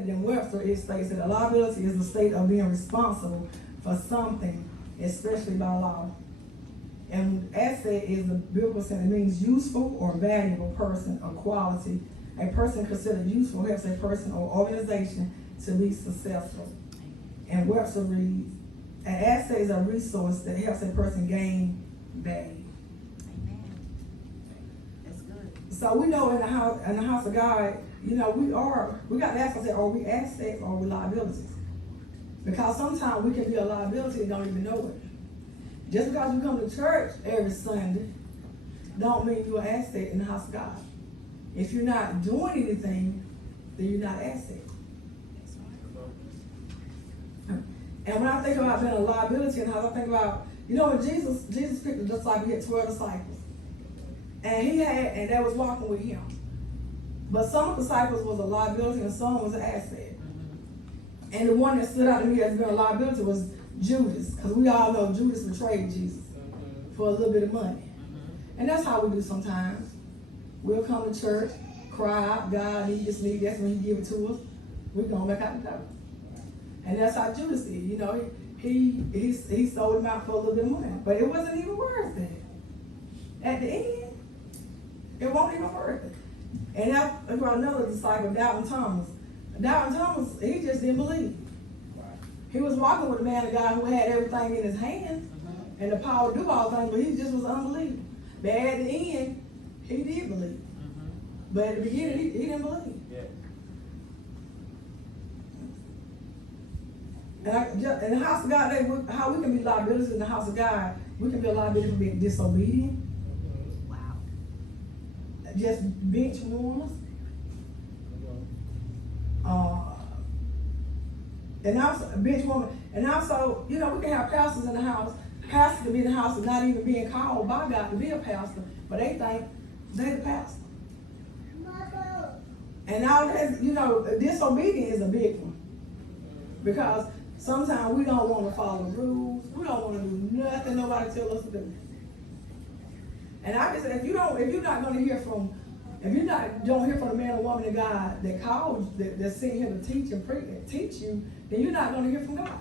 it in Webster, it states that a liability is the state of being responsible for something, especially by law. And asset is the biblical sense. It means useful or valuable person or quality. A person considered useful helps a person or organization to be successful. And Webster reads, an asset is a resource that helps a person gain value. Amen. That's good. So we know in the house of God, you know, we got to ask ourselves, are we assets or are we liabilities? Because sometimes we can be a liability and don't even know it. Just because you come to church every Sunday, don't mean you're an asset in the house of God. If you're not doing anything, then you're not an asset. And when I think about being a liability in the house, I think about, you know, when Jesus picked the disciples, he had 12 disciples. And they was walking with him. But some of the disciples was a liability and some was an asset. And the one that stood out to me as being a liability was Judas, because we all know Judas betrayed Jesus for a little bit of money. And that's how we do sometimes. We'll come to church, cry out, God, he just need, that's when he give it to us. We're going to make out the devil. And that's how Judas did. You know, he sold him out for a little bit of money. But it wasn't even worth it. At the end, it wasn't even worth it. And that's about another disciple, Doubting Thomas. Doubting Thomas, he just didn't believe. He was walking with a man of God who had everything in his hands and the power to do all things, but he just was unbelieving. But at the end, he did believe. But at the beginning, he didn't believe. And in the house of God, how we can be liabilities in the house of God, we can be a liability for being disobedient. Wow. Just bench warmers. And also bench woman. And also, you know, we can have pastors in the house. Pastors can be in the house and not even being called by God to be a pastor, but they think they're the pastor. And all that, you know, disobedience is a big one. Because sometimes we don't want to follow the rules. We don't want to do nothing nobody tells us to do. And I just say, if you're not going to hear from, don't hear from the man or woman of God that called, that sent here to teach and teach you, then you're not going to hear from God.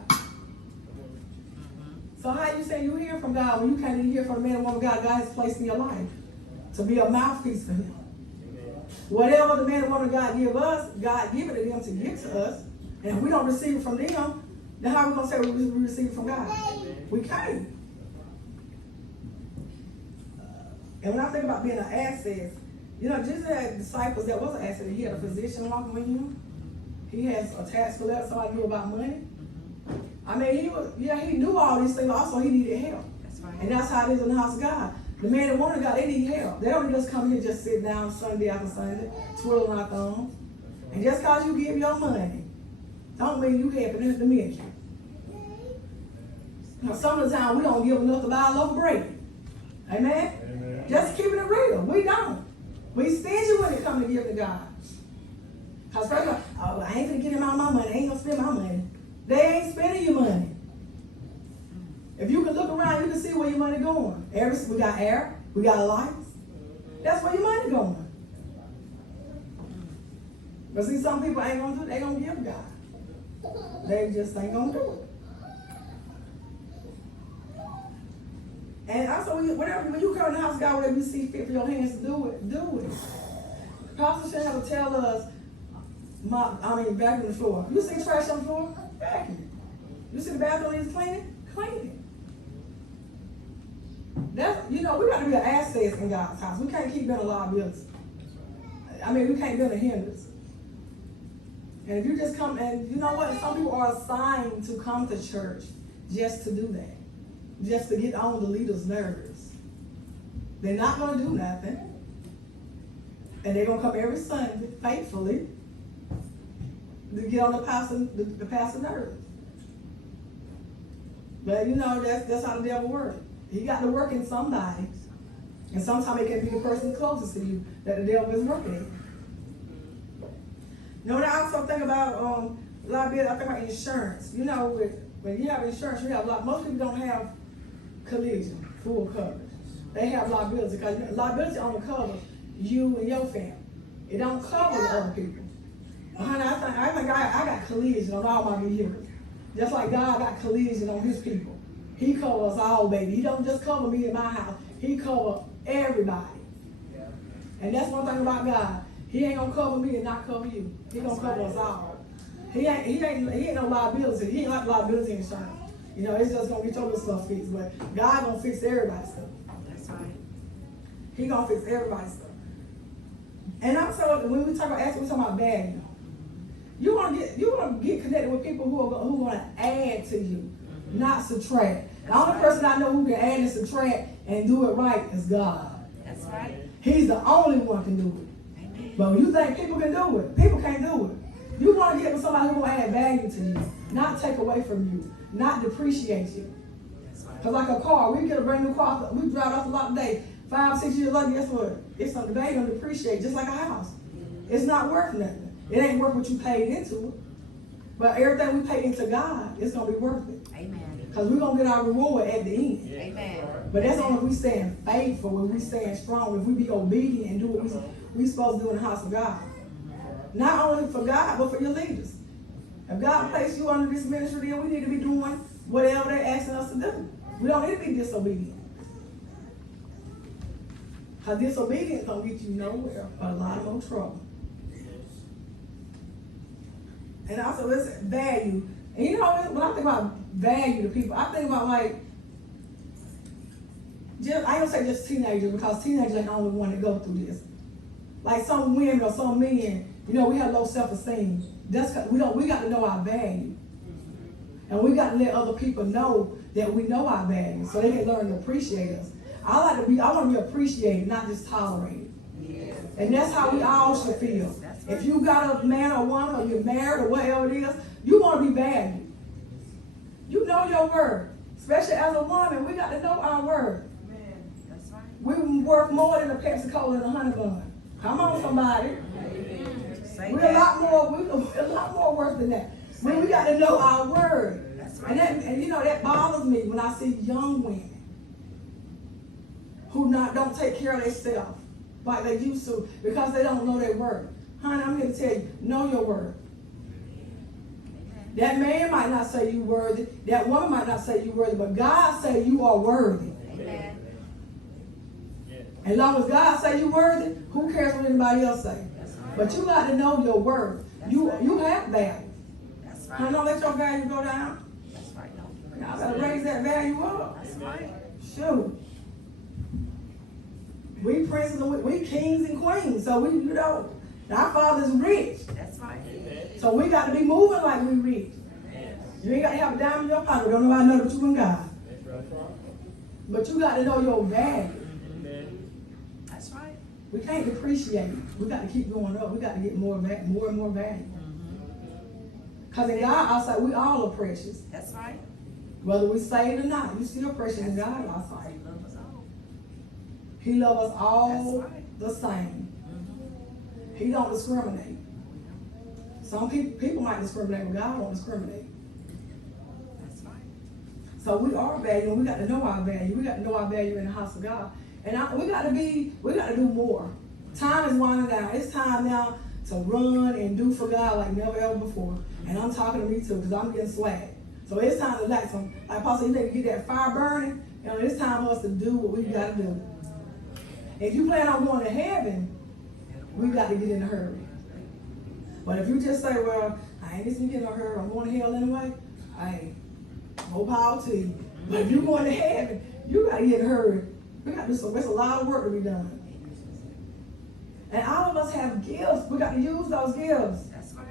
So how you say you hear from God when you can't even hear from the man or woman of God has placed in your life to be a mouthpiece for him? Whatever the man or woman of God give us, God give it to them to give to us. And if we don't receive it from them, then how are we going to say we receive it from God? We can't. And when I think about being an asset, you know, Jesus had disciples that was an asset. He had a physician walking with him. He has a tax collector, somebody knew about money. I mean, he knew all these things. Also, he needed help. That's right. And that's how it is in the house of God. The man and woman of God, they need help. They don't just come here just sit down Sunday after Sunday, twirling our thumbs. And just because you give your money, don't mean you helping the ministry. Now, some of the time we don't give enough to buy a loaf of bread. Amen? Amen. Just keeping it real. We don't. We stingy when it comes to give to God. Because first of all, I ain't gonna get him all my money. I ain't gonna spend my money. They ain't spending your money. If you can look around, you can see where your money going. We got air, we got lights. That's where your money going. But see, some people ain't gonna do it. They gonna give God. They just ain't gonna do it. And also, when you come in the house of God, whatever you see fit for your hands to do it, do it. Pastor shouldn't have to tell us, vacuum the floor. You see trash on the floor? Vacuum it. You see the bathroom needs cleaning? Clean it. That's, you know, we got to be an asset in God's house. We can't keep being a liability. I mean, we can't be a hindrance. And if you just come, and you know what? Some people are assigned to come to church just to do that. Just to get on the leader's nerves. They're not going to do nothing. And they're going to come every Sunday, faithfully, to get on the pastor's nerves. But you know, that's how the devil works. He got to work in somebody. And sometimes it can be the person closest to you that the devil is working in. You know, I also think about liability, I think about insurance. You know, when you have insurance, you have most people don't have collision, full coverage. They have liability, because liability only covers you and your family. It don't cover other people. Honey, I think I got collision on all my vehicles. Just like God got collision on his people. He covers us all, baby. He don't just cover me in my house. He covers everybody. And that's one thing about God. He ain't gonna cover me and not cover you. He gonna cover us all. He ain't no liability. He ain't like liability insurance. You know, it's just gonna get your little stuff fixed. But God gonna fix everybody's stuff. That's right. He gonna fix everybody's stuff. And also, when we talk about asking, we talking about value. You wanna get connected with people who wanna add to you, not subtract. The only person I know who can add and subtract and do it right is God. That's right. He's the only one can do it. Amen. But when you think people can do it, people can't do it. You want to get with somebody who will add value to you, not take away from you, not depreciate you. Because like a car, we get a brand new car, we drive off a lot today, 5, 6 years later, guess what? It's something they don't depreciate, just like a house. It's not worth nothing. It ain't worth what you paid into it. But everything we pay into God, it's going to be worth it. Amen. Because we're going to get our reward at the end. Amen. But that's only if we stand faithful, when we stand strong, if we be obedient and do what we supposed to do in the house of God. Not only for God, but for your leaders. If God placed you under this ministry, then we need to be doing whatever they're asking us to do. We don't need to be disobedient. Because disobedience don't get you nowhere, but a lot more trouble. And also, listen, value. And you know, when I think about value to people, I think about like, I don't say just teenagers, because teenagers ain't the only one that go through this. Like some women or some men, you know, we have low self-esteem. That's we got to know our value. And we got to let other people know that we know our value, so they can learn to appreciate us. I want to be appreciated, not just tolerated. Yes. And that's how we all should feel. If you got a man or woman, or you're married, or whatever it is, you want to be valued. You know your word. Especially as a woman, we got to know our word. Amen. That's right. We worth more than a Pepsi Cola and a honey bun. Come on, somebody. We're a lot more worth than that. We got to know our word. That's right. And you know, that bothers me when I see young women who don't take care of themselves like they used to because they don't know their word. Honey, I'm here to tell you, know your word. That man might not say you worthy. That woman might not say you worthy, but God say you are worthy. Amen. As long as God say you worthy, who cares what anybody else say? Right. But you got to know your worth. You have value. That's right. I don't let your value go down. That's right. Y'all better raise that value up. That's right. Shoot. We princes, we kings and queens, so we, you know, our Father's rich. That's right. So we got to be moving like we rich. You ain't got to have a dime in your pocket. Don't nobody know that you in God. But you got to know your value. That's right. We can't depreciate. We got to keep going up. We got to get more and more value. Because in God, outside, we all are precious. That's right. Whether we saved or not, you still precious in God outside. He loves us all. He loves us all right. the same. He don't discriminate. Some people might discriminate, but God don't discriminate. That's right. So we are valued, and we got to know our value. We got to know our value in the house of God. And we got to do more. Time is winding down. It's time now to run and do for God like never ever before. And I'm talking to me too, because I'm getting slack. So it's time to like Pastor, you need to get that fire burning. You know, it's time for us to do what we got to do. If you plan on going to heaven, we got to get in a hurry. But if you just say, well, I ain't just getting in a hurry, I'm going to hell anyway, no power to you. But if you're going to heaven, you got to get in a hurry. We got to do some, there's a lot of work to be done. And all of us have gifts. We got to use those gifts. That's right.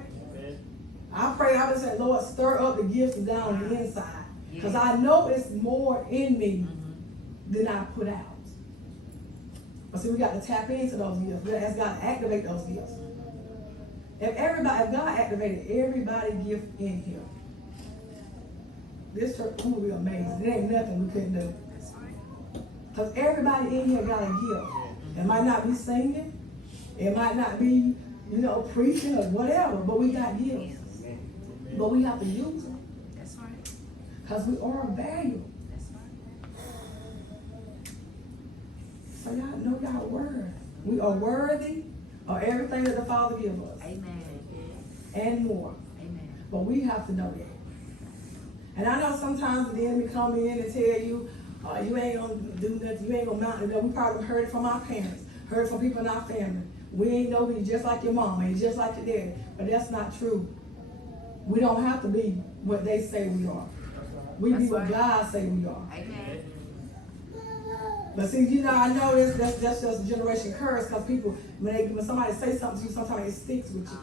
I pray, I would say, Lord, stir up the gifts down on the inside. Because I know it's more in me than I put out. But see, we got to tap into those gifts. We ask God to activate those gifts. If God activated everybody's gift in here, this church would be amazing. There ain't nothing we couldn't do. That's right. Because everybody in here got a gift. It might not be singing. It might not be, preaching or whatever, but we got gifts. But we have to use them. That's right. Because we are valuable. That's right. So y'all know y'all word. We are worthy of everything that the Father gives us. Amen. and more. Amen. But we have to know that. And I know sometimes the enemy come in and tell you, you ain't gonna do nothing, you ain't gonna mount it up. We probably heard it from our parents, heard it from people in our family. We ain't know you just like your mama, and just like your daddy. But that's not true. We don't have to be what they say we are. We be what God say we are. Amen. But see, I know that's just a generation curse, because people, when somebody say something to you, sometimes it sticks with you.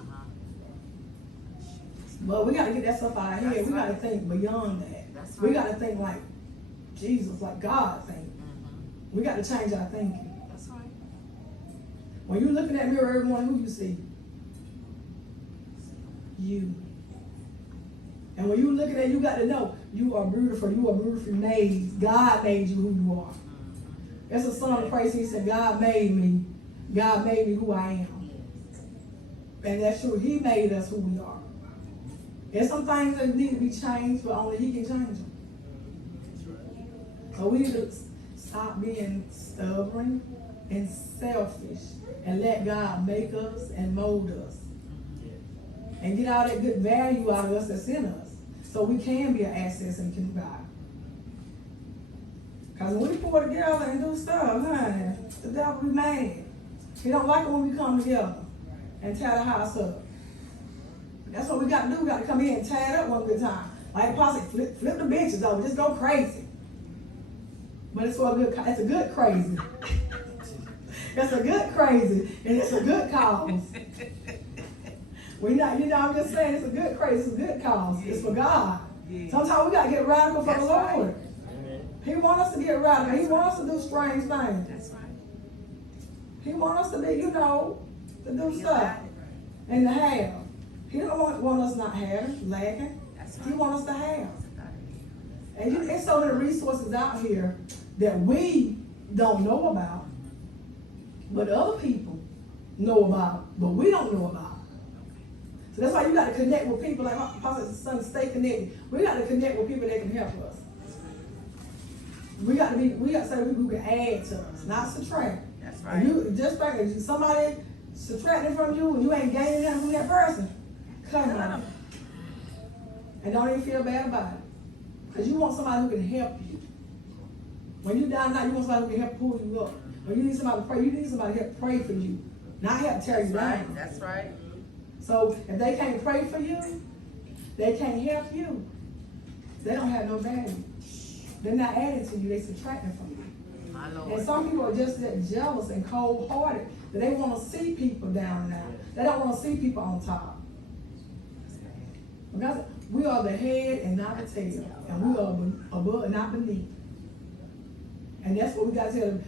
But we got to get that stuff out of here. We got to think beyond that. That's We right. got to think like Jesus, like God think. We got to change our thinking. That's right. When you look in that mirror every morning, who you see? You. And when you look at that, you got to know you are beautiful. You are beautifully made. God made you who you are. It's a song of praise. He said, God made me. God made me who I am. And that's true. He made us who we are. There's some things that need to be changed, but only He can change them. So we need to stop being stubborn and selfish and let God make us and mold us. And get all that good value out of us that's in us, so we can be an asset and can God. Because when we pull together and do stuff, honey, the devil be mad. He don't like it when we come together and tear the house up. That's what we got to do. We got to come in and tear it up one good time. Like Apostle, flip the benches over, just go crazy. But it's for a good. It's a good crazy. It's a good crazy, and it's a good cause. We not, I'm just saying, it's a good crazy, it's a good cause. It's for God. Sometimes we got to get radical for the Lord. Right. He wants us to get radical. He wants us to do strange things. That's right. He wants us to be, to do stuff and to have. He don't want us not having, lacking. That's He right. wants us to have. And there's so many resources out here that we don't know about, but other people know about, but we don't know about. So that's why you got to connect with people, like Apostle Son, stay connected. We got to connect with people that can help us. We got to say who can add to us, not subtract. That's right. And you just think if somebody subtracting from you and you ain't gaining nothing from that person, come on. And don't even feel bad about it. Because you want somebody who can help you. When you're down and out, you want somebody who can help pull you up. When you need somebody to pray, you need somebody to help pray for you, not help tear you down. That's right. So if they can't pray for you, they can't help you. They don't have no value. They're not adding to you, they're subtracting from you. My Lord. And some people are just that jealous and cold-hearted that they want to see people down now. They don't want to see people on top. Because we are the head and not the tail. And we are above and not beneath. And that's what we got to tell them.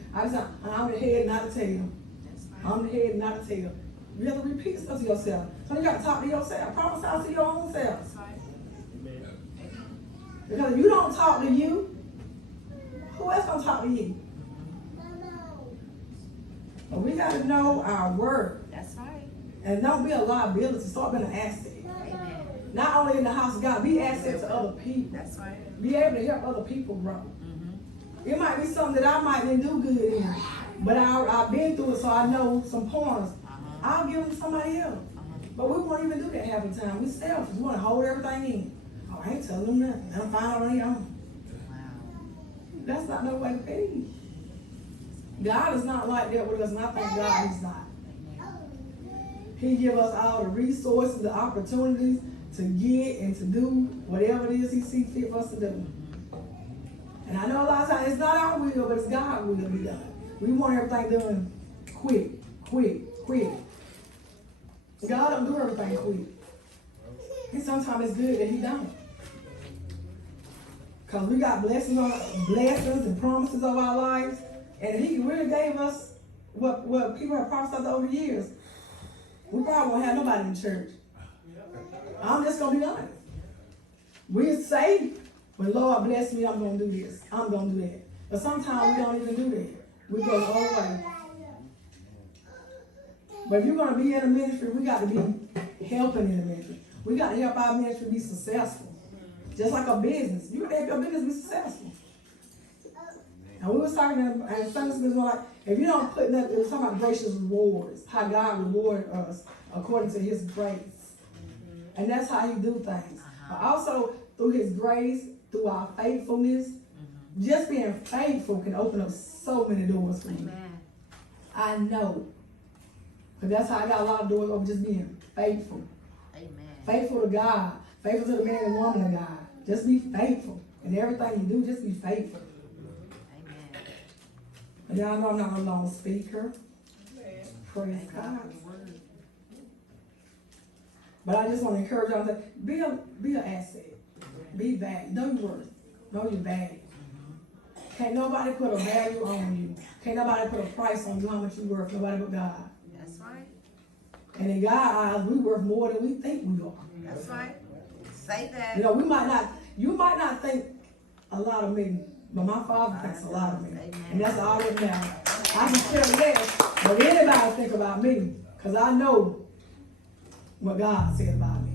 I'm the head, not the tail. I'm the head, not the tail. You have to repeat stuff to yourself. So you got to talk to yourself. Prophesy to your own self. That's right. Because if you don't talk to you, who else gonna talk to you? But we got to know our word. That's right. And don't be a liability. Start being an asset. Amen. Not only in the house of God, be asset to other people. That's right. Be able to help other people grow. It might be something that I might didn't do good in, but I've been through it, so I know some pointers. I'll give them to somebody else. But we won't even do that half the time. We selfish. We want to hold everything in. Oh, I ain't telling them nothing. They'll find out on their own. Wow. That's not no way to be. God is not like that with us, and I thank God He's not. He give us all the resources, the opportunities to get and to do whatever it is He sees fit for us to do. And I know a lot of times it's not our will, but it's God's will to be done. We want everything done quick. God don't do everything quick. And sometimes it's good that He don't. Because we got blessings and promises of our lives. And He really gave us what people have promised us over the years. We probably won't have nobody in church. I'm just going to be honest. We're saved. When Lord bless me, I'm going to do this. I'm going to do that. But sometimes we don't even do that. We go the whole way. But if you're going to be in a ministry, we got to be helping in the ministry. We got to help our ministry be successful. Just like a business. You got to help your business be successful. And we was talking in Sunday school, like, if you don't put nothing, it was talking about gracious rewards. How God reward us according to His grace. And that's how he do things. But also through his grace, through our faithfulness, just being faithful can open up so many doors for you. Amen. I know. But that's how I got a lot of doors over just being faithful. Amen. Faithful to God. Faithful to the man and woman of God. Just be faithful. And everything you do, just be faithful. Amen. And y'all know I'm not a long speaker. Praise Thank God God. for your word. But I just want to encourage y'all to be an asset. Be valued. Know your worth. Know your value. Can't nobody put a value on you. Can't nobody put a price on you how much you worth. Nobody but God. That's right. And in God's eyes, we worth more than we think we are. That's right. Say that. You know, you might not think a lot of me, but my Father thinks a lot of me. Amen. And that's all that matters. I can care less, but anybody think about me, because I know what God said about me.